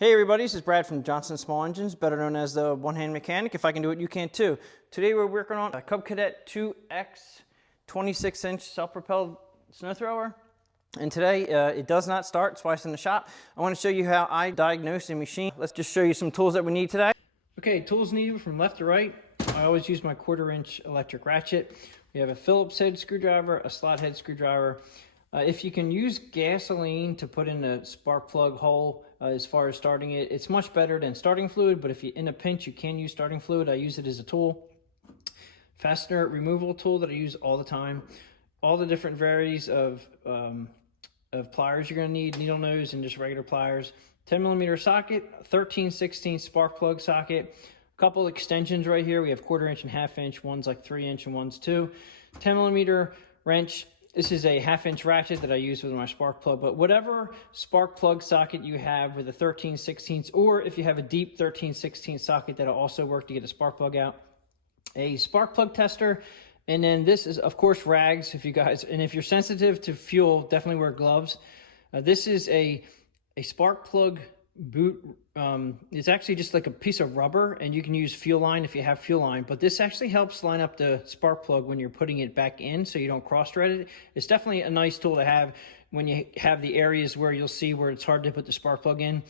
Hey everybody, this is Brad from Johnson Small Engines, better known as the one-hand mechanic. If I can do it, you can too. Today we're working on a Cub Cadet 2X 26-inch self-propelled snow thrower. And today it does not start, it's why it's in the shop. I want to show you how I diagnose a machine. Let's just show you some tools that we need today. Okay, tools needed from left to right. I always use my 1/4-inch electric ratchet. We have a Phillips head screwdriver, a slot head screwdriver. If you can use gasoline to put in a spark plug hole as far as starting it, it's much better than starting fluid, but if you're in a pinch, you can use starting fluid. I use it as a tool. Fastener removal tool that I use all the time. All the different varieties of pliers you're going to need, needle nose and just regular pliers. 10mm socket, 13/16 spark plug socket. A couple extensions right here. We have 1/4-inch and 1/2 inch. One's like 3-inch and one's 2. 10mm wrench. This is a 1/2-inch ratchet that I use with my spark plug, but whatever spark plug socket you have with a 13/16, or if you have a deep 13/16 socket, that'll also work to get a spark plug out. A spark plug tester, and then this is, of course, rags, if you guys, and if you're sensitive to fuel, definitely wear gloves. This is a spark plug boot. It's actually just like a piece of rubber, and you can use fuel line if you have fuel line, but this actually helps line up the spark plug when you're putting it back in so you don't cross thread it. It's definitely a nice tool to have when you have the areas where you'll see where it's hard to put the spark plug in.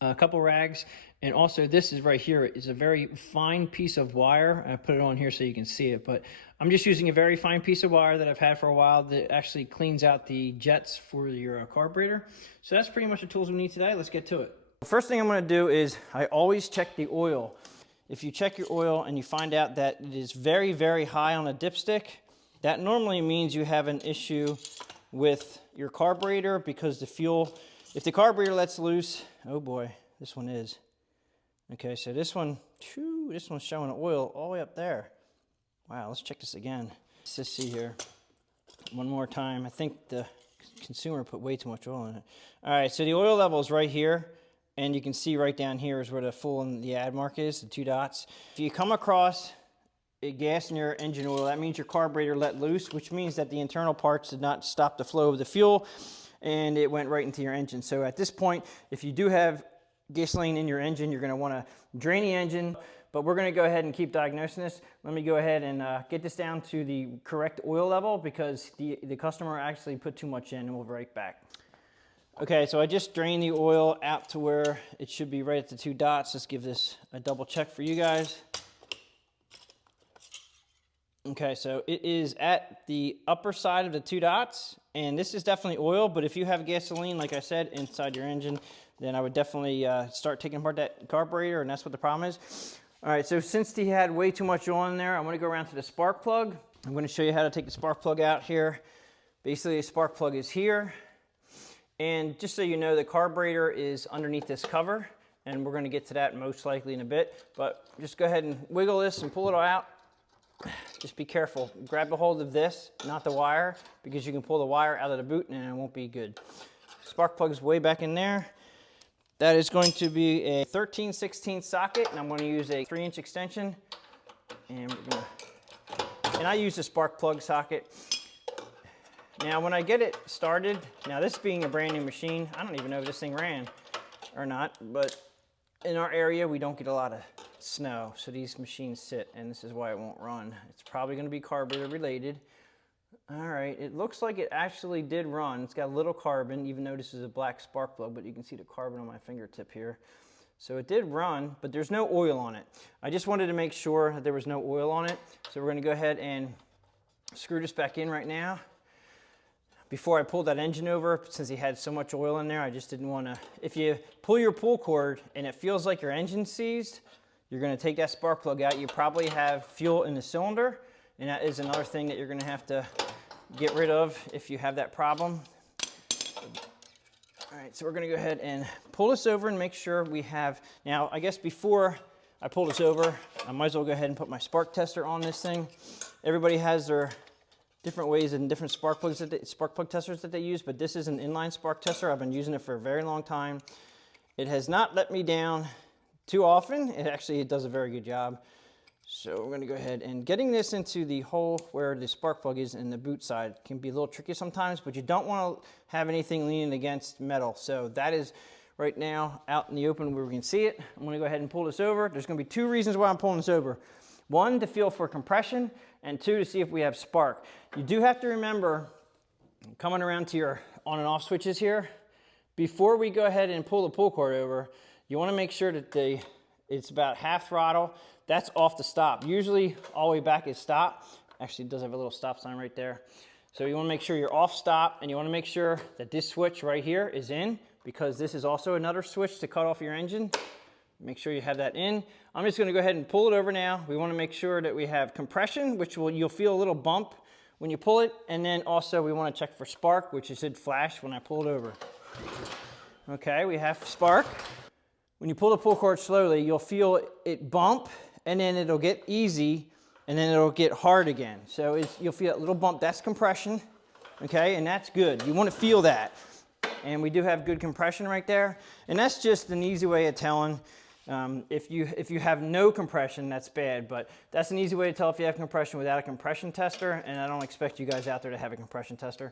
A couple rags, and also this is right here is a very fine piece of wire. I put it on here so you can see it, but I'm just using a very fine piece of wire that I've had for a while that actually cleans out the jets for your carburetor. So that's pretty much the tools we need today. Let's get to it. The first thing I'm going to do is I always check the oil. If you check your oil and you find out that it is very, very high on a dipstick, that normally means you have an issue with your carburetor, because the fuel, if the carburetor lets loose, oh boy, this one is. Okay, so this one, this one's showing oil all the way up there. Wow, let's check this again. Let's just see here. One more time. I think the consumer put way too much oil in it. All right, so the oil level is right here. And you can see right down here is where the full and the add mark is, the 2 dots. If you come across a gas in your engine oil, that means your carburetor let loose, which means that the internal parts did not stop the flow of the fuel, and it went right into your engine. So at this point, if you do have gasoline in your engine, you're going to want to drain the engine, but we're going to go ahead and keep diagnosing this. Let me go ahead and get this down to the correct oil level, because the customer actually put too much in, and we'll be right back. Okay, so I just drained the oil out to where it should be right at the 2 dots. Let's give this a double check for you guys. Okay, so it is at the upper side of the 2 dots, and this is definitely oil, but if you have gasoline, like I said, inside your engine, then I would definitely start taking apart that carburetor, and that's what the problem is. All right, so since he had way too much oil in there, I'm going to go around to the spark plug. I'm going to show you how to take the spark plug out here. Basically, the spark plug is here. And just so you know, the carburetor is underneath this cover, and we're going to get to that most likely in a bit. But just go ahead and wiggle this and pull it all out. Just be careful. Grab a hold of this, not the wire, because you can pull the wire out of the boot and it won't be good. Spark plug's way back in there. That is going to be a 13/16 socket, and I'm going to use a 3-inch extension. And I use a spark plug socket. Now, when I get it started, now this being a brand new machine, I don't even know if this thing ran or not, but in our area, we don't get a lot of snow, so these machines sit, and this is why it won't run. It's probably going to be carburetor related. All right, it looks like it actually did run. It's got a little carbon, even though this is a black spark plug, but you can see the carbon on my fingertip here. So it did run, but there's no oil on it. I just wanted to make sure that there was no oil on it, so we're going to go ahead and screw this back in right now. Before I pulled that engine over, since he had so much oil in there, I just didn't want to. If you pull your pull cord and it feels like your engine's seized, you're going to take that spark plug out. You probably have fuel in the cylinder, and that is another thing that you're going to have to get rid of if you have that problem. All right, so we're going to go ahead and pull this over and make sure we have. Now, I guess before I pull this over, I might as well go ahead and put my spark tester on this thing. Everybody has their different ways and different spark plug testers that they use, but this is an inline spark tester. I've been using it for a very long time. It has not let me down too often. It does a very good job. So we're going to go ahead and getting this into the hole where the spark plug is in the boot side can be a little tricky sometimes, but you don't want to have anything leaning against metal. So that is right now out in the open where we can see it. I'm gonna go ahead and pull this over. There's gonna be two reasons why I'm pulling this over. One, to feel for compression, and two, to see if we have spark. You do have to remember, coming around to your on and off switches here, before we go ahead and pull the pull cord over, you wanna make sure that it's about half throttle. That's off the stop. Usually all the way back is stop. Actually, it does have a little stop sign right there. So you wanna make sure you're off stop, and you wanna make sure that this switch right here is in, because this is also another switch to cut off your engine. Make sure you have that in. I'm just gonna go ahead and pull it over now. We wanna make sure that we have compression, which you'll feel a little bump when you pull it, and then also we wanna check for spark, which should flash when I pull it over. Okay, we have spark. When you pull the pull cord slowly, you'll feel it bump, and then it'll get easy, and then it'll get hard again. So you'll feel that little bump, that's compression, okay, and that's good. You wanna feel that. And we do have good compression right there. And that's just an easy way of telling. If you have no compression, that's bad, but that's an easy way to tell if you have compression without a compression tester, and I don't expect you guys out there to have a compression tester.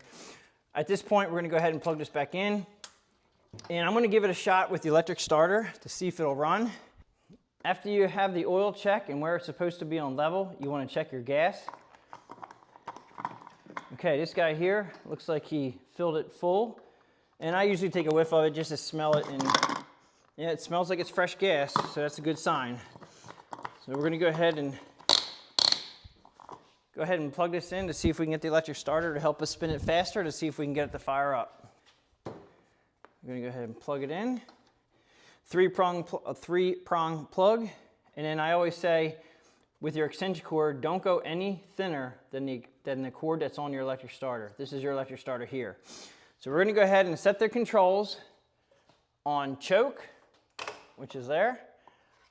At this point, we're gonna go ahead and plug this back in, and I'm gonna give it a shot with the electric starter to see if it'll run. After you have the oil check and where it's supposed to be on level, you wanna check your gas. Okay, this guy here, looks like he filled it full, and I usually take a whiff of it just to smell it, and yeah, it smells like it's fresh gas, so that's a good sign. So we're gonna go ahead and plug this in to see if we can get the electric starter to help us spin it faster, to see if we can get it to fire up. We're gonna go ahead and plug it in. Three-prong plug, and then I always say, with your extension cord, don't go any thinner than the cord that's on your electric starter. This is your electric starter here. So we're gonna go ahead and set the controls on choke, which is there.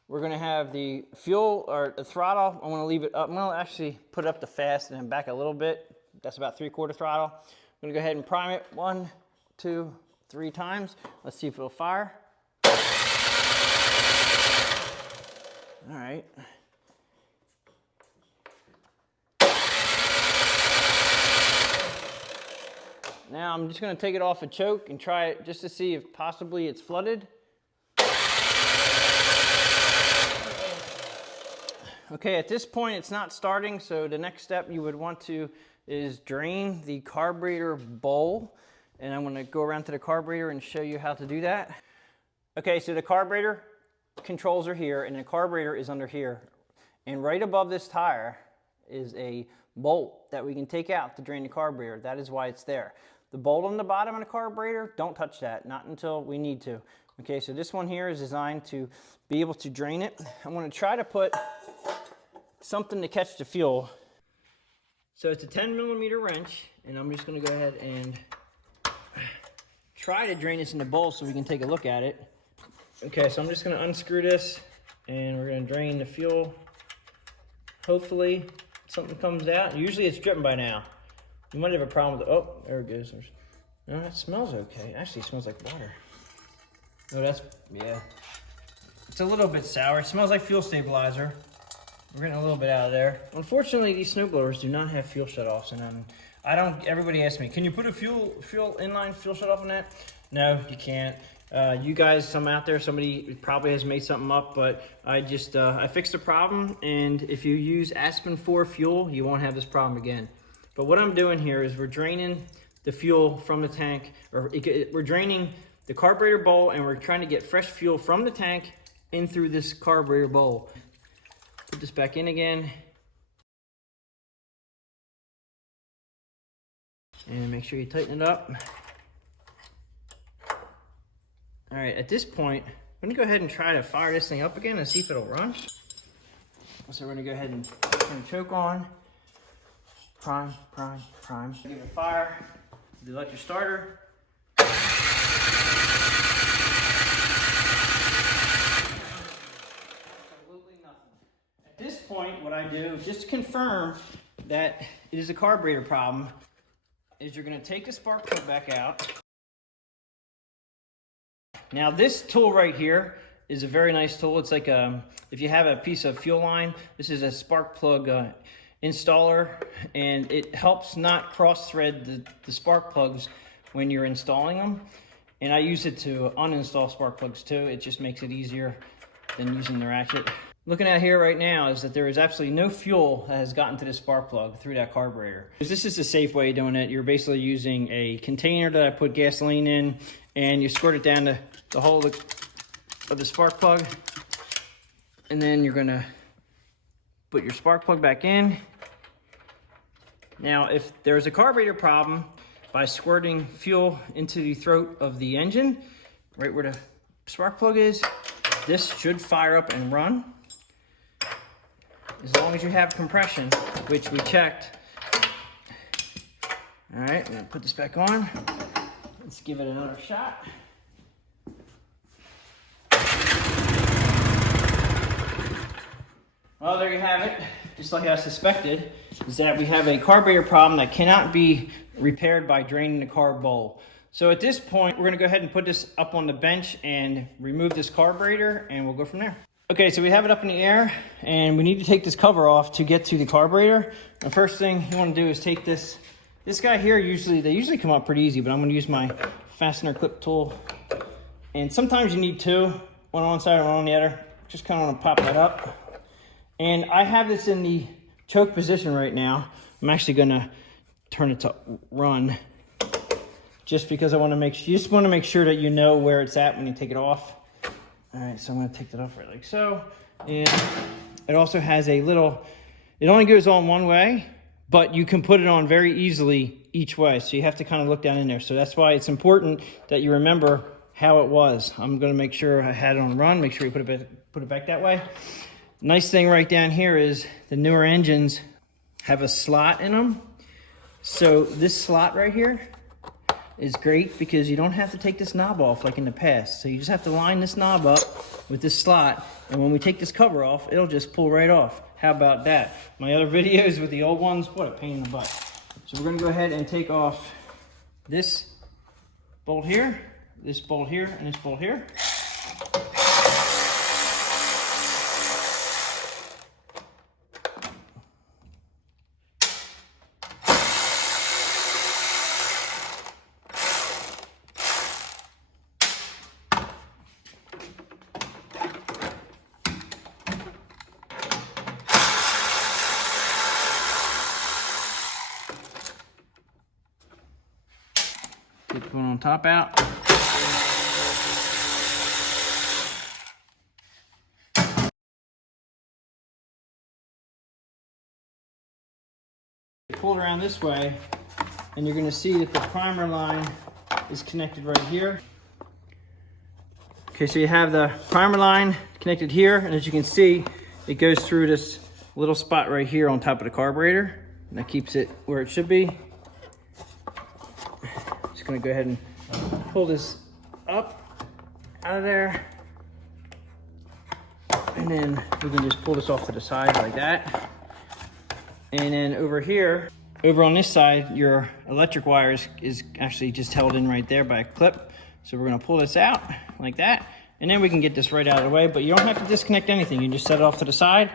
We're gonna have the fuel or the throttle. I'm gonna leave it up. I'm gonna actually put it up to fast and then back a little bit. That's about 3/4 throttle. I'm gonna go ahead and prime it 1, 2, 3 times. Let's see if it'll fire. All right. Now I'm just gonna take it off a choke and try it just to see if possibly it's flooded. Okay, at this point it's not starting, so the next step you would want to is drain the carburetor bowl. And I'm gonna go around to the carburetor and show you how to do that. Okay, so the carburetor controls are here, and the carburetor is under here. And right above this tire is a bolt that we can take out to drain the carburetor. That is why it's there. The bolt on the bottom of the carburetor, don't touch that, not until we need to. Okay, so this one here is designed to be able to drain it. I'm gonna try to put something to catch the fuel. So it's a 10mm wrench, and I'm just gonna go ahead and try to drain this in the bowl so we can take a look at it. Okay, so I'm just gonna unscrew this, and we're gonna drain the fuel. Hopefully something comes out. Usually it's dripping by now. You might have a problem with it. Oh, there it goes. No, it smells okay. Actually, it smells like water. Oh, yeah. It's a little bit sour. It smells like fuel stabilizer. We're getting a little bit out of there. Unfortunately, these snowblowers do not have fuel shutoffs, and everybody asks me, can you put a inline fuel shutoff on that? No, you can't. You guys, some out there, somebody probably has made something up, but I fixed the problem, and if you use Aspen 4 fuel, you won't have this problem again. But what I'm doing here is we're draining the fuel from the tank, or we're draining the carburetor bowl, and we're trying to get fresh fuel from the tank in through this carburetor bowl. Put this back in again. And make sure you tighten it up. All right, at this point, I'm gonna go ahead and try to fire this thing up again and see if it'll run. So we're gonna go ahead and turn the choke on. Prime. Give it a fire. The electric starter. Absolutely nothing. At this point, what I do, just to confirm that it is a carburetor problem, is you're gonna take the spark plug back out. Now this tool right here is a very nice tool. It's like if you have a piece of fuel line, this is a spark plug installer, and it helps not cross thread the spark plugs when you're installing them. And I use it to uninstall spark plugs too. It just makes it easier than using the ratchet. Looking at here right now is that there is absolutely no fuel that has gotten to the spark plug through that carburetor. This is the safe way of doing it. You're basically using a container that I put gasoline in, and you squirt it down the hole of the spark plug. And then you're gonna put your spark plug back in. Now, if there's a carburetor problem, by squirting fuel into the throat of the engine, right where the spark plug is, this should fire up and run. As long as you have compression, which we checked. All right, I'm gonna put this back on. Let's give it another shot. Well, there you have it. Just like I suspected, is that we have a carburetor problem that cannot be repaired by draining the carb bowl. So at this point, we're gonna go ahead and put this up on the bench and remove this carburetor, and we'll go from there. Okay, so we have it up in the air, and we need to take this cover off to get to the carburetor. The first thing you wanna do is take this guy here. They usually come up pretty easy, but I'm gonna use my fastener clip tool. And sometimes you need two, one on one side and one on the other. Just kinda wanna pop that up. And I have this in the choke position right now. I'm actually gonna turn it to run, just because you just wanna make sure that you know where it's at when you take it off. All right, so I'm gonna take that off right like so. And it also has a little, it only goes on one way, but you can put it on very easily each way. So you have to kind of look down in there. So that's why it's important that you remember how it was. I'm gonna make sure I had it on run, make sure you put it back that way. Nice thing right down here is the newer engines have a slot in them. So this slot right here is great because you don't have to take this knob off like in the past. So you just have to line this knob up with this slot, and when we take this cover off, it'll just pull right off. How about that? My other videos with the old ones, what a pain in the butt. So we're gonna go ahead and take off this bolt here, and this bolt here. Get the one on top out. Pull it around this way, and you're going to see that the primer line is connected right here. Okay, so you have the primer line connected here, and as you can see, it goes through this little spot right here on top of the carburetor, and that keeps it where it should be. Just going to go ahead and pull this up out of there, and then we can just pull this off to the side like that. And then over here, over on this side, your electric wire is actually just held in right there by a clip. So we're gonna pull this out like that, and then we can get this right out of the way, but you don't have to disconnect anything. You just set it off to the side.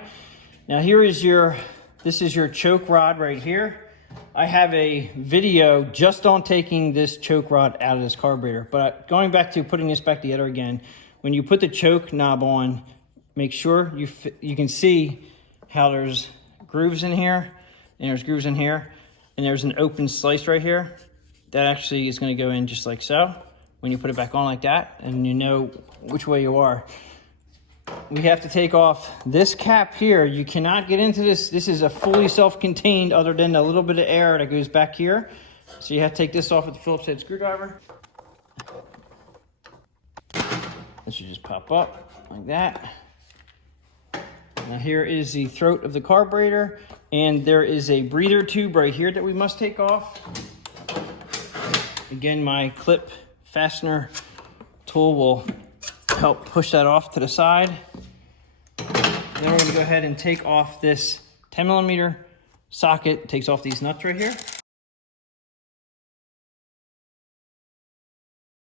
Now this is your choke rod right here. I have a video just on taking this choke rod out of this carburetor, but going back to putting this back together again, when you put the choke knob on, make sure you can see how there's grooves in here, and there's grooves in here, and there's an open slice right here. That actually is going to go in just like so when you put it back on like that, and you know which way you are. We have to take off this cap here. You cannot get into this. This is a fully self-contained other than a little bit of air that goes back here. So you have to take this off with the Phillips head screwdriver. This should just pop up like that. Now here is the throat of the carburetor, and there is a breather tube right here that we must take off. Again, my clip fastener tool will help push that off to the side. Then we're gonna go ahead and take off this 10mm socket. It takes off these nuts right here.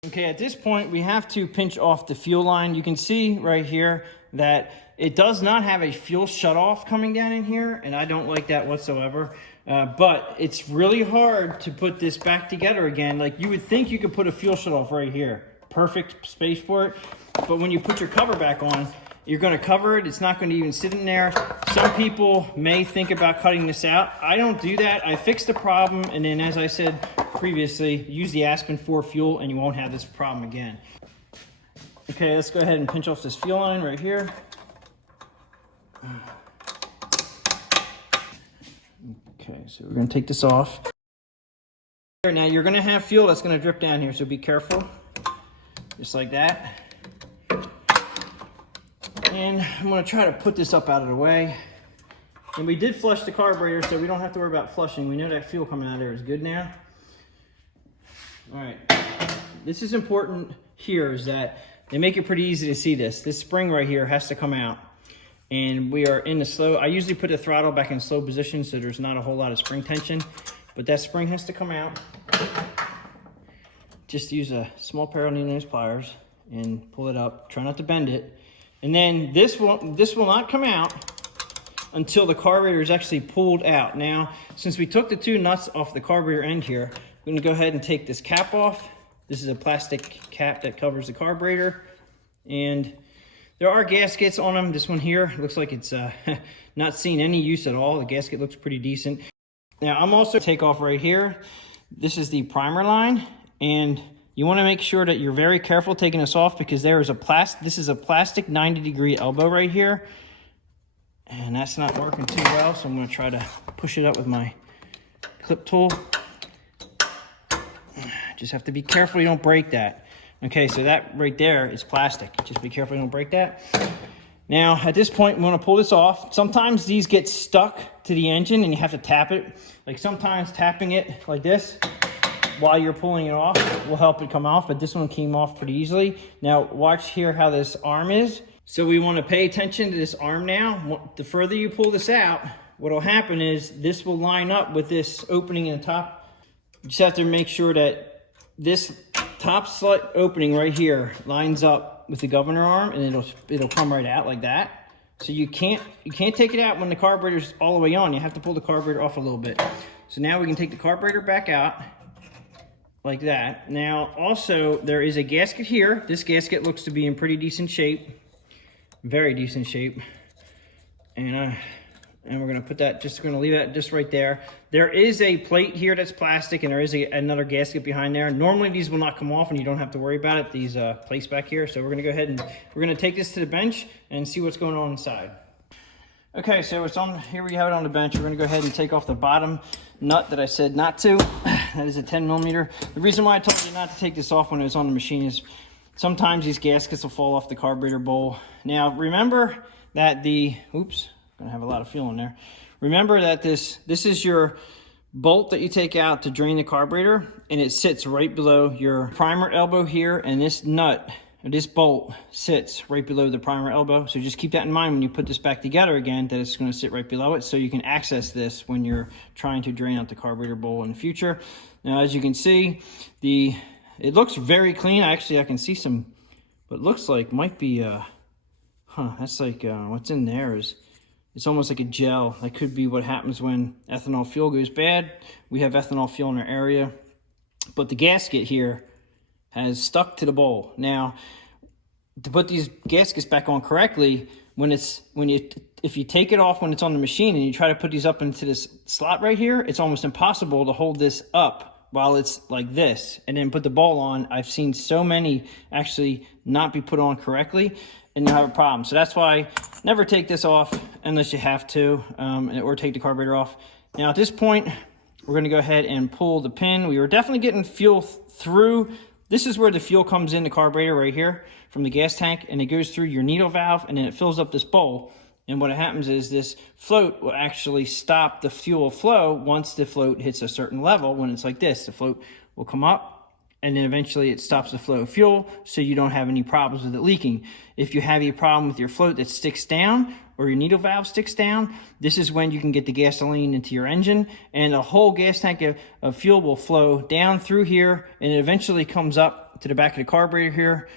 Okay, at this point, we have to pinch off the fuel line. You can see right here that it does not have a fuel shutoff coming down in here, and I don't like that whatsoever. But it's really hard to put this back together again. Like, you would think you could put a fuel shutoff right here. Perfect space for it. But when you put your cover back on, you're going to cover it. It's not going to even sit in there. Some people may think about cutting this out. I don't do that. I fixed the problem, and then, as I said previously, use the Aspen 4 fuel and you won't have this problem again. Okay, let's go ahead and pinch off this fuel line right here. Okay, so we're going to take this off. Now you're going to have fuel that's going to drip down here, so be careful. Just like that. And I'm going to try to put this up out of the way. And we did flush the carburetor, so we don't have to worry about flushing. We know that fuel coming out of there is good now. All right. This is important here, is that they make it pretty easy to see this. This spring right here has to come out. And we are in the slow. I usually put the throttle back in slow position so there's not a whole lot of spring tension. But that spring has to come out. Just use a small pair of needle nose pliers and pull it up. Try not to bend it. And then this will not come out until the carburetor is actually pulled out. Now, since we took the two nuts off the carburetor end here, I'm going to go ahead and take this cap off. This is a plastic cap that covers the carburetor. And there are gaskets on them. This one here looks like it's not seen any use at all. The gasket looks pretty decent. Now, I'm also take off right here. This is the primer line. And you want to make sure that you're very careful taking this off, because there is this is a plastic 90-degree elbow right here. And that's not working too well, so I'm going to try to push it up with my clip tool. Just have to be careful you don't break that. Okay, so that right there is plastic. Just be careful you don't break that. Now, at this point, I'm going to pull this off. Sometimes these get stuck to the engine and you have to tap it. Like, sometimes tapping it like this while you're pulling it off will help it come off, but this one came off pretty easily. Now, watch here how this arm is. So we want to pay attention to this arm now. The further you pull this out, what will happen is this will line up with this opening in the top. You just have to make sure that this top slit opening right here lines up with the governor arm, and it'll come right out like that. So you can't take it out when the carburetor's all the way on. You have to pull the carburetor off a little bit. So now we can take the carburetor back out like that. Now, also, there is a gasket here. This gasket looks to be in pretty decent shape. Very decent shape. And we're going to put that, just going to leave that just right there. There is a plate here that's plastic, and there is another gasket behind there. Normally, these will not come off, and you don't have to worry about it, these plates back here. So we're going to go ahead and we're going to take this to the bench and see what's going on inside. Okay, so it's on, here we have it on the bench. We're going to go ahead and take off the bottom nut that I said not to. That is a 10 millimeter. The reason why I told you not to take this off when it was on the machine is sometimes these gaskets will fall off the carburetor bowl. Now, remember that oops, I'm going to have a lot of fuel in there. Remember that this is your bolt that you take out to drain the carburetor, and it sits right below your primer elbow here, and this nut, this bolt sits right below the primer elbow. So just keep that in mind when you put this back together again, that it's going to sit right below it, so you can access this when you're trying to drain out the carburetor bowl in the future. Now, as you can see, it looks very clean. Actually, I can see some, what looks like might be, that's like, what's in there is, it's almost like a gel. That could be what happens when ethanol fuel goes bad. We have ethanol fuel in our area, but the gasket here has stuck to the bowl. Now, to put these gaskets back on correctly, if you take it off when it's on the machine and you try to put these up into this slot right here, it's almost impossible to hold this up while it's like this and then put the bowl on. I've seen so many actually not be put on correctly, and you'll have a problem. So that's why never take this off unless you have to, or take the carburetor off. Now, at this point, we're going to go ahead and pull the pin. We were definitely getting fuel through. This is where the fuel comes in the carburetor right here from the gas tank, and it goes through your needle valve, and then it fills up this bowl. And what happens is this float will actually stop the fuel flow once the float hits a certain level. When it's like this, the float will come up, and then eventually it stops the flow of fuel, so you don't have any problems with it leaking. If you have a problem with your float that sticks down, or your needle valve sticks down, this is when you can get the gasoline into your engine, and a whole gas tank of fuel will flow down through here, and it eventually comes up to the back of the carburetor here,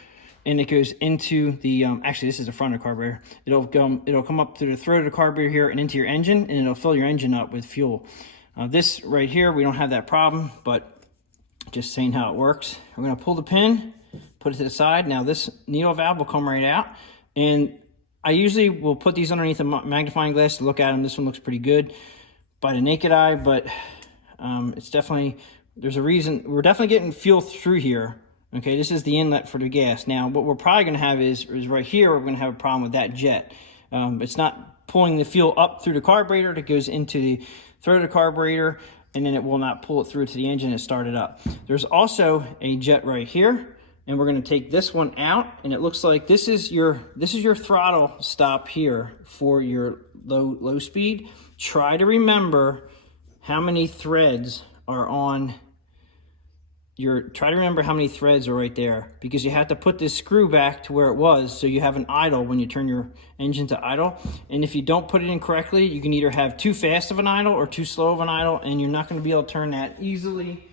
and it goes into the, actually this is the front of the carburetor. It'll come up to the throat of the carburetor here and into your engine, and it'll fill your engine up with fuel. This right here, we don't have that problem, but just saying how it works. We're gonna pull the pin, put it to the side. Now this needle valve will come right out, and I usually will put these underneath a magnifying glass to look at them. This one looks pretty good by the naked eye, but it's definitely, there's a reason. We're definitely getting fuel through here. Okay, this is the inlet for the gas. Now, what we're probably gonna have is right here, we're gonna have a problem with that jet. It's not pulling the fuel up through the carburetor. It goes into the throat of the carburetor, and then it will not pull it through to the engine and start it up. There's also a jet right here, and we're gonna take this one out, and it looks like this is your throttle stop here for your low speed. Try to remember how many threads are on try to remember how many threads are right there, because you have to put this screw back to where it was so you have an idle when you turn your engine to idle. And if you don't put it in correctly, you can either have too fast of an idle or too slow of an idle, and you're not going to be able to turn that easily.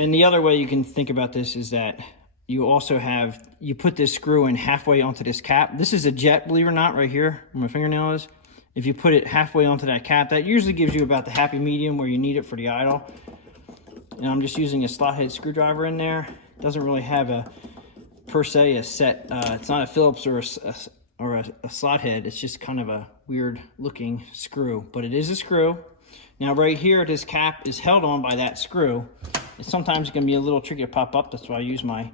And the other way you can think about this is that you also you put this screw in halfway onto this cap. This is a jet, believe it or not, right here where my fingernail is. If you put it halfway onto that cap, that usually gives you about the happy medium where you need it for the idle. And I'm just using a slot head screwdriver in there. It doesn't really have a set. It's not a Phillips or a slot head. It's just kind of a weird looking screw, but it is a screw. Now right here, this cap is held on by that screw. It's sometimes going to be a little tricky to pop up. That's why I use my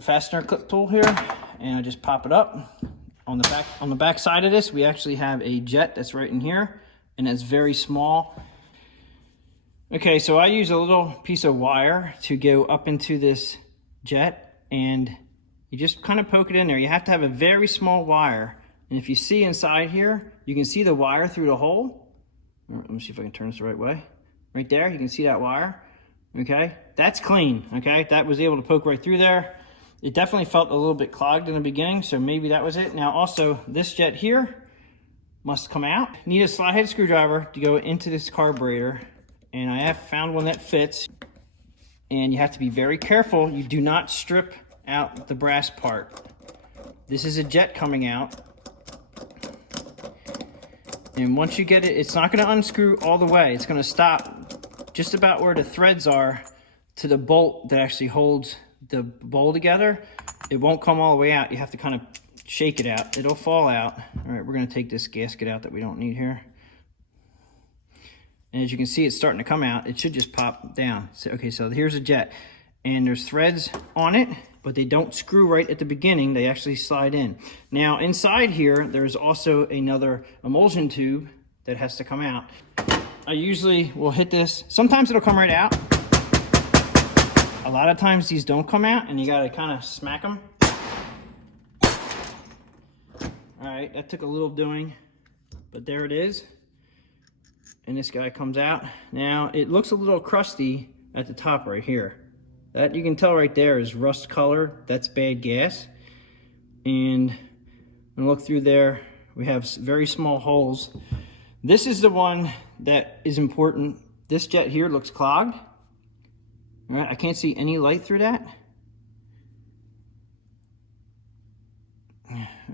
fastener clip tool here, and I just pop it up. On the back side of this, we actually have a jet that's right in here, and it's very small. Okay, so I use a little piece of wire to go up into this jet, and you just kind of poke it in there. You have to have a very small wire, and if you see inside here, you can see the wire through the hole. Let me see if I can turn this the right way. Right there, you can see that wire. Okay, that's clean. Okay, that was able to poke right through there. It definitely felt a little bit clogged in the beginning, so maybe that was it. Now also, this jet here must come out. Need a slot head screwdriver to go into this carburetor, and I have found one that fits. And you have to be very careful. You do not strip out the brass part. This is a jet coming out. And once you get it, it's not gonna unscrew all the way. It's gonna stop just about where the threads are to the bolt that actually holds the bowl together. It won't come all the way out. You have to kind of shake it out. It'll fall out. All right, we're gonna take this gasket out that we don't need here. And as you can see, it's starting to come out. It should just pop down. So, okay, so here's a jet. And there's threads on it, but they don't screw right at the beginning. They actually slide in. Now, inside here, there's also another emulsion tube that has to come out. I usually will hit this. Sometimes it'll come right out. A lot of times these don't come out, and you gotta kind of smack them. All right, that took a little doing, but there it is. And this guy comes out. Now, it looks a little crusty at the top right here. That you can tell right there is rust color. That's bad gas. And when I look through there, we have very small holes. This is the one that is important. This jet here looks clogged. All right, I can't see any light through that.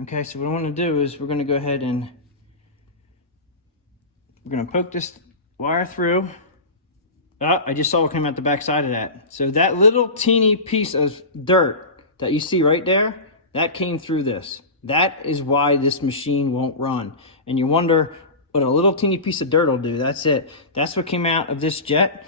Okay, so what I want to do is we're going to go ahead and we're going to poke this wire through. Oh, I just saw what came out the back side of that. So that little teeny piece of dirt that you see right there, that came through this. That is why this machine won't run. And you wonder what a little teeny piece of dirt will do. That's it. That's what came out of this jet.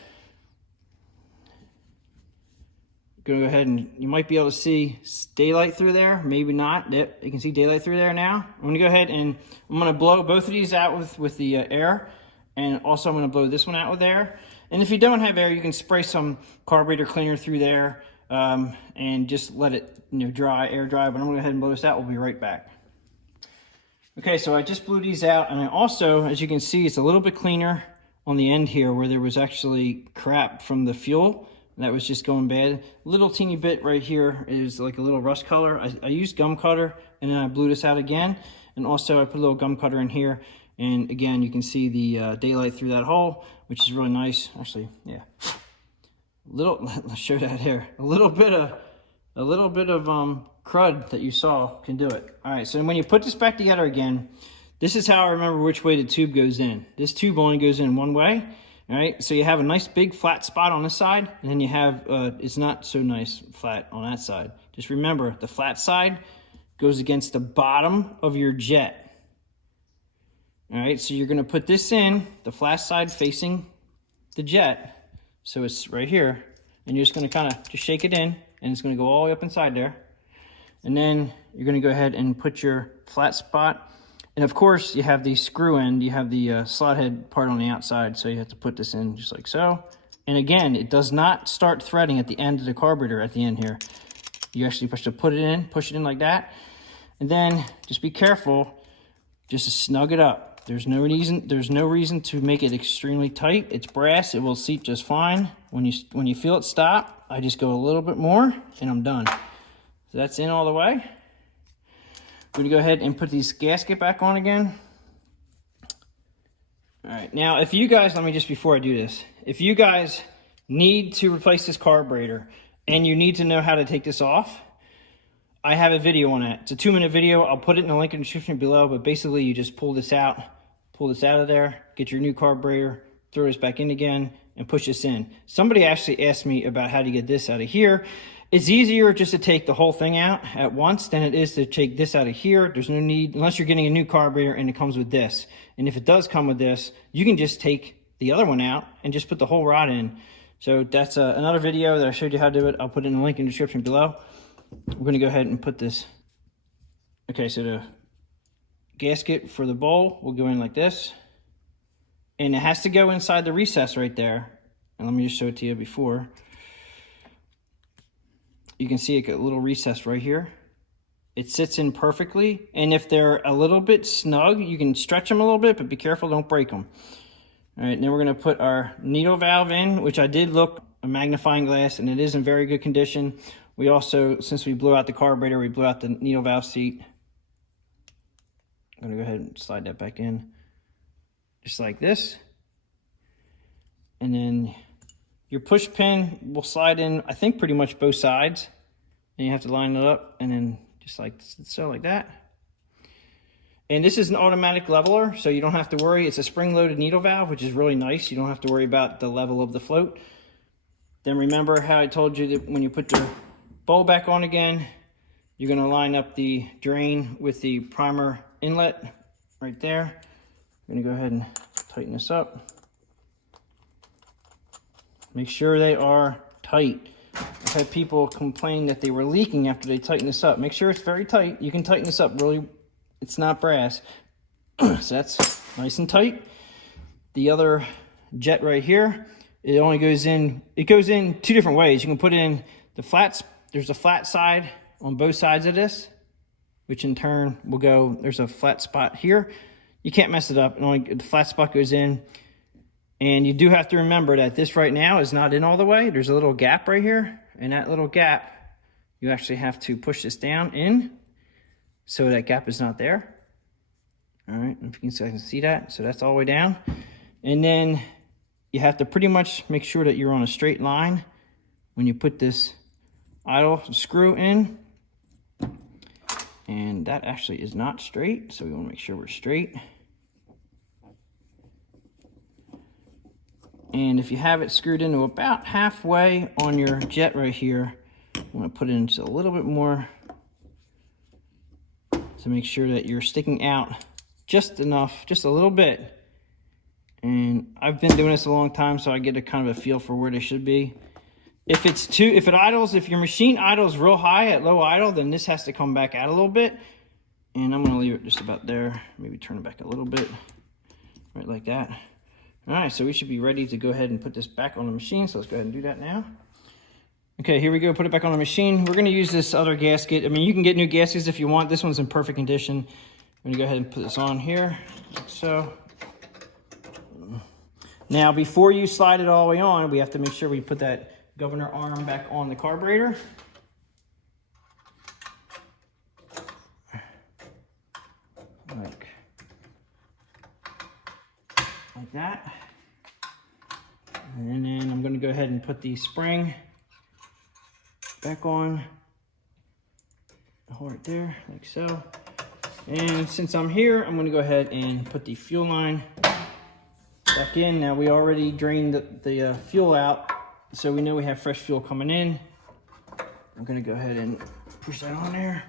Gonna go ahead and you might be able to see daylight through there, maybe not. You can see daylight through there now. I'm gonna go ahead and I'm gonna blow both of these out with the air, and also I'm gonna blow this one out with air. And if you don't have air, you can spray some carburetor cleaner through there and just let it dry, air dry. But I'm gonna go ahead and blow this out. We'll be right back. Okay, so I just blew these out, and I also, as you can see, it's a little bit cleaner on the end here where there was actually crap from the fuel. That was just going bad. Little teeny bit right here is like a little rust color. I used gum cutter, and then I blew this out again. And also I put a little gum cutter in here. And again, you can see the daylight through that hole, which is really nice. Actually, yeah. Let's show that here. A little bit of crud that you saw can do it. All right, so when you put this back together again, This is how I remember which way the tube goes in. This tube only goes in one way. All right, so you have a nice big flat spot on this side, and then you have, it's not so nice flat on that side. Just remember, the flat side goes against the bottom of your jet. All right, so you're gonna put this in, the flat side facing the jet. So it's right here, and you're just gonna kinda just shake it in, and it's gonna go all the way up inside there. And then you're gonna go ahead and put your flat spot. And of course, you have the screw end, you have the slot head part on the outside, so you have to put this in just like so. And again, it does not start threading at the end of the carburetor at the end here. You actually have to put it in, push it in like that. And then just be careful, just to snug it up. There's no reason to make it extremely tight. It's brass, it will seat just fine. When you feel it stop, I just go a little bit more and I'm done. So that's in all the way. I'm gonna go ahead and put these gasket back on again. All right, now if you guys, before I do this, if you guys need to replace this carburetor and you need to know how to take this off, I have a video on that. It's a 2-minute video. I'll put it in the link in the description below, but basically you just pull this out of there, get your new carburetor, throw this back in again, and push this in. Somebody actually asked me about how to get this out of here. It's easier just to take the whole thing out at once than it is to take this out of here. There's no need, unless you're getting a new carburetor and it comes with this. And if it does come with this, you can just take the other one out and just put the whole rod in. So that's another video that I showed you how to do it. I'll put it in the link in the description below. We're gonna go ahead and put this. Okay, so the gasket for the bowl will go in like this. And it has to go inside the recess right there. And let me just show it to you before. You can see a little recess right here. It sits in perfectly. And if they're a little bit snug, you can stretch them a little bit, but be careful, don't break them. All right, then we're gonna put our needle valve in, which I did look a magnifying glass, and it is in very good condition. We also, since we blew out the carburetor, we blew out the needle valve seat. I'm gonna go ahead and slide that back in, just like this. And then your push pin will slide in, I think, pretty much both sides. And you have to line it up, and then just like so, like that. And this is an automatic leveler, so you don't have to worry. It's a spring-loaded needle valve, which is really nice. You don't have to worry about the level of the float. Then remember how I told you that when you put the bowl back on again, you're gonna line up the drain with the primer inlet right there. I'm gonna go ahead and tighten this up. Make sure they are tight. I've had people complain that they were leaking after they tighten this up. Make sure it's very tight. You can tighten this up really, it's not brass. So that's nice and tight. The other jet right here, it only goes in, it goes in 2 different ways. You can put in the flats, there's a flat side on both sides of this, which in turn will go, there's a flat spot here. You can't mess it up. Only the flat spot goes in. And you do have to remember that this right now is not in all the way. There's a little gap right here. And that little gap, you actually have to push this down in so that gap is not there. All right, if you can see that. So that's all the way down. And then you have to pretty much make sure that you're on a straight line when you put this idle screw in. And that actually is not straight, so we want to make sure we're straight. And if you have it screwed into about halfway on your jet right here, I'm going to put it in just a little bit more to make sure that you're sticking out just enough, just a little bit. And I've been doing this a long time, so I get a kind of a feel for where they should be. If your machine idles real high at low idle, then this has to come back out a little bit. And I'm going to leave it just about there. Maybe turn it back a little bit, right like that. All right, so we should be ready to go ahead and put this back on the machine. So let's go ahead and do that now. Okay, here we go, put it back on the machine. We're gonna use this other gasket. I mean, you can get new gaskets if you want. This one's in perfect condition. I'm gonna go ahead and put this on here, like so. Now, before you slide it all the way on, we have to make sure we put that governor arm back on the carburetor. Like that. And then I'm going to go ahead and put the spring back on. Hold it there, like so. And since I'm here, I'm gonna go ahead and put the fuel line back in. Now we already drained the fuel out, so we know we have fresh fuel coming in. I'm gonna go ahead and push that on there.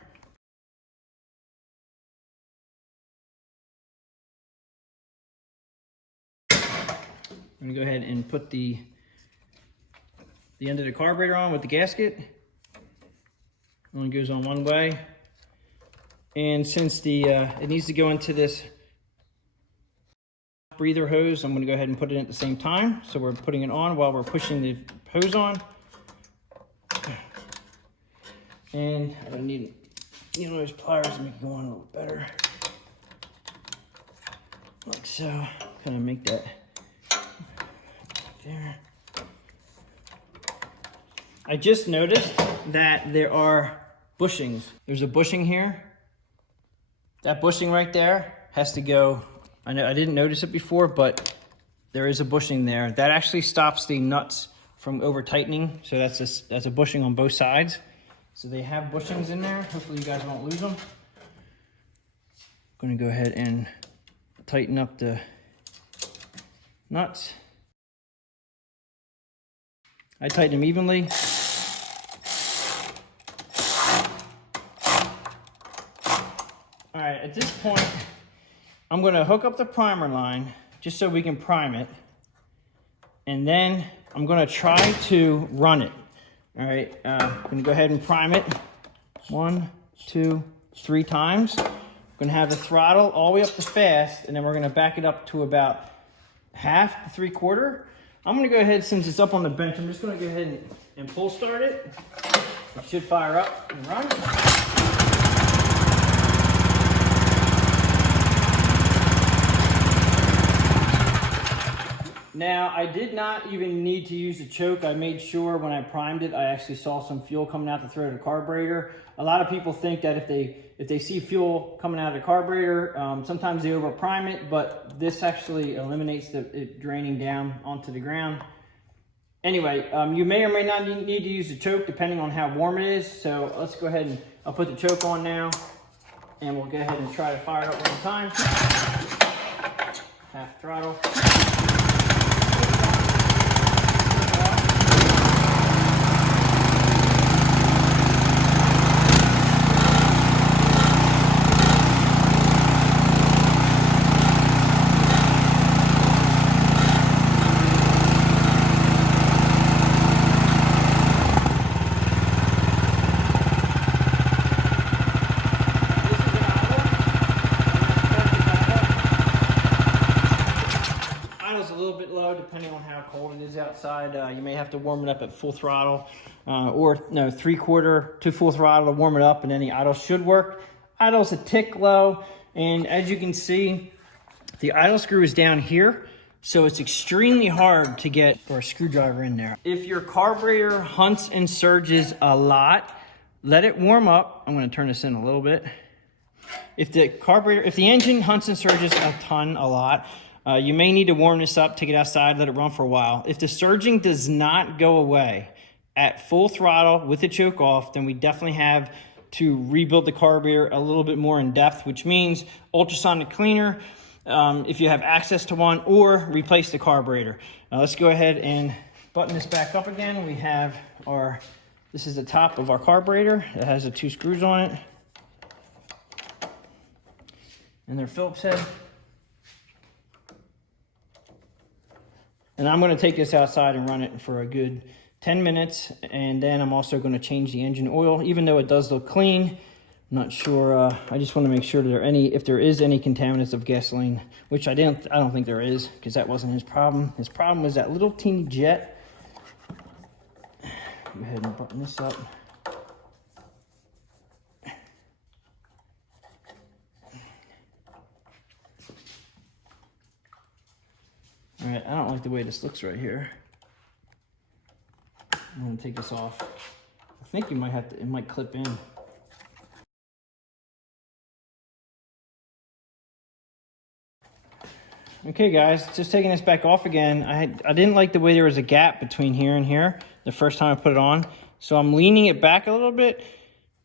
I'm gonna go ahead and put the end of the carburetor on with the gasket. Only goes on one way. And since it needs to go into this breather hose, I'm gonna go ahead and put it in at the same time. So we're putting it on while we're pushing the hose on. And I'm gonna need those pliers to make it go on a little better. Like so, kind of make that there. I just noticed that there are bushings. There's a bushing here. That bushing right there has to go. I know I didn't notice it before, but there is a bushing there. That actually stops the nuts from over tightening. So that's a bushing on both sides. So they have bushings in there. Hopefully you guys won't lose them. I'm gonna go ahead and tighten up the nuts. I tighten them evenly. All right, at this point, I'm gonna hook up the primer line just so we can prime it. And then I'm gonna try to run it. All right, I'm gonna go ahead and prime it 1, 2, 3 times. I'm gonna have the throttle all the way up to fast, and then we're gonna back it up to about half to 3/4. I'm gonna go ahead, since it's up on the bench, I'm just gonna go ahead and pull start it. It should fire up and run. Now, I did not even need to use the choke. I made sure when I primed it, I actually saw some fuel coming out the throat of the carburetor. A lot of people think that if they see fuel coming out of the carburetor, sometimes they over prime it, but this actually eliminates it draining down onto the ground. Anyway, you may or may not need to use the choke depending on how warm it is. So let's go ahead and I'll put the choke on now, and we'll go ahead and try to fire it up one time. Half throttle. Depending on how cold it is outside, you may have to warm it up at full throttle, or no, 3/4 to full throttle to warm it up, and then the idle should work. Idle's a tick low, and as you can see, the idle screw is down here, so it's extremely hard to get for a screwdriver in there. If your carburetor hunts and surges a lot, let it warm up. I'm going to turn this in a little bit. If the engine hunts and surges a lot, you may need to warm this up, take it outside, let it run for a while. If the surging does not go away at full throttle with the choke off, then we definitely have to rebuild the carburetor a little bit more in depth, which means ultrasonic cleaner, if you have access to one, or replace the carburetor. Now let's go ahead and button this back up again. We have this is the top of our carburetor. It has the 2 screws on it. And their Phillips head. And I'm going to take this outside and run it for a good 10 minutes. And then I'm also going to change the engine oil. Even though it does look clean, I'm not sure. I just want to make sure if there is any contaminants of gasoline, which I don't think there is, because that wasn't his problem. His problem was that little teeny jet. Go ahead and button this up. All right, I don't like the way this looks right here. I'm gonna take this off. I think you might have to, it might clip in. Okay guys, just taking this back off again. I didn't like the way there was a gap between here and here the first time I put it on. So I'm leaning it back a little bit,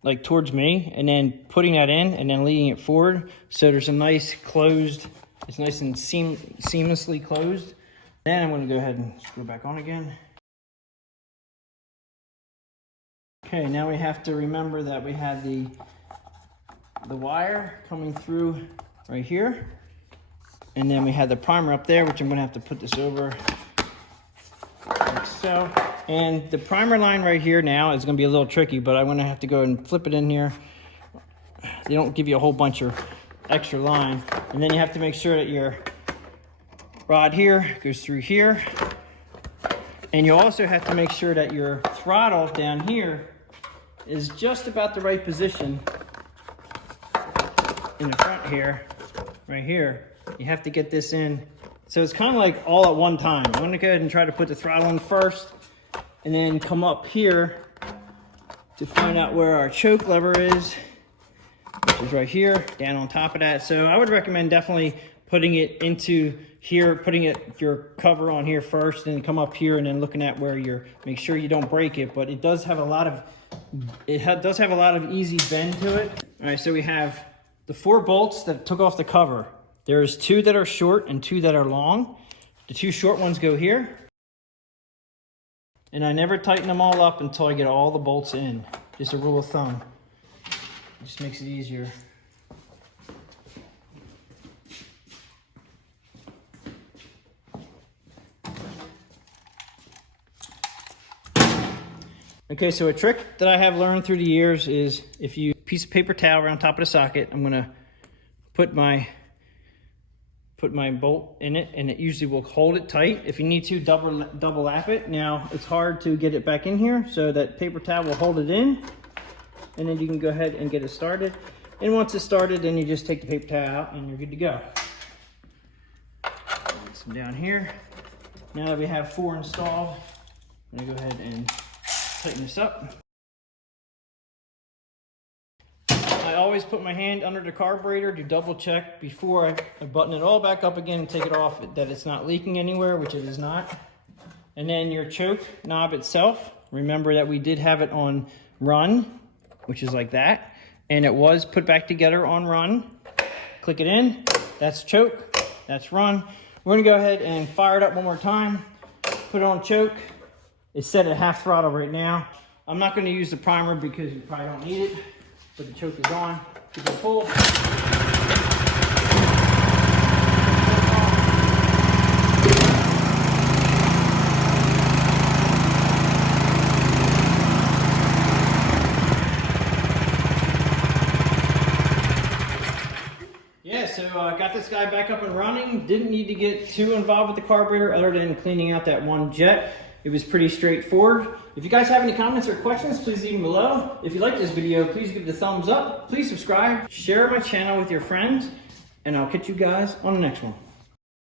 like towards me, and then putting that in and then leading it forward. So there's a nice closed, it's nice and seamlessly closed. Then I'm gonna go ahead and screw back on again. Okay, now we have to remember that we have the wire coming through right here. And then we have the primer up there, which I'm gonna have to put this over like so. And the primer line right here now is gonna be a little tricky, but I'm gonna have to go and flip it in here. They don't give you a whole bunch of extra line. And then you have to make sure that your rod here goes through here. And you also have to make sure that your throttle down here is just about the right position in the front here, right here. You have to get this in. So it's kind of like all at one time. I'm gonna go ahead and try to put the throttle in first and then come up here to find out where our choke lever is, which is right here, down on top of that. So I would recommend definitely putting it into here, putting your cover on here first, and come up here and then looking at where make sure you don't break it. But it does have a lot of, does have a lot of easy bend to it. All right, so we have the 4 bolts that took off the cover. There's 2 that are short and 2 that are long. The 2 short ones go here. And I never tighten them all up until I get all the bolts in. Just a rule of thumb. It just makes it easier. Okay, so a trick that I have learned through the years is if you piece of paper towel around top of the socket, I'm gonna put my bolt in it, and it usually will hold it tight. If you need to, double lap it. Now it's hard to get it back in here, so that paper towel will hold it in, and then you can go ahead and get it started. And once it's started, then you just take the paper towel out and you're good to go. Get some down here. Now that we have 4 installed, I'm gonna go ahead and tighten this up. I always put my hand under the carburetor to double check before I button it all back up again and take it off, that it's not leaking anywhere, which it is not. And then your choke knob itself, remember that we did have it on run, which is like that, and it was put back together on run. Click it in, that's choke, that's run. We're gonna go ahead and fire it up one more time, put it on choke. It's set at half throttle right now. I'm not gonna use the primer because you probably don't need it. But the choke is on, give it a pull. Yeah, so I got this guy back up and running. Didn't need to get too involved with the carburetor other than cleaning out that one jet. It was pretty straightforward. If you guys have any comments or questions, please leave them below. If you like this video, please give it a thumbs up. Please subscribe, share my channel with your friends, and I'll catch you guys on the next one.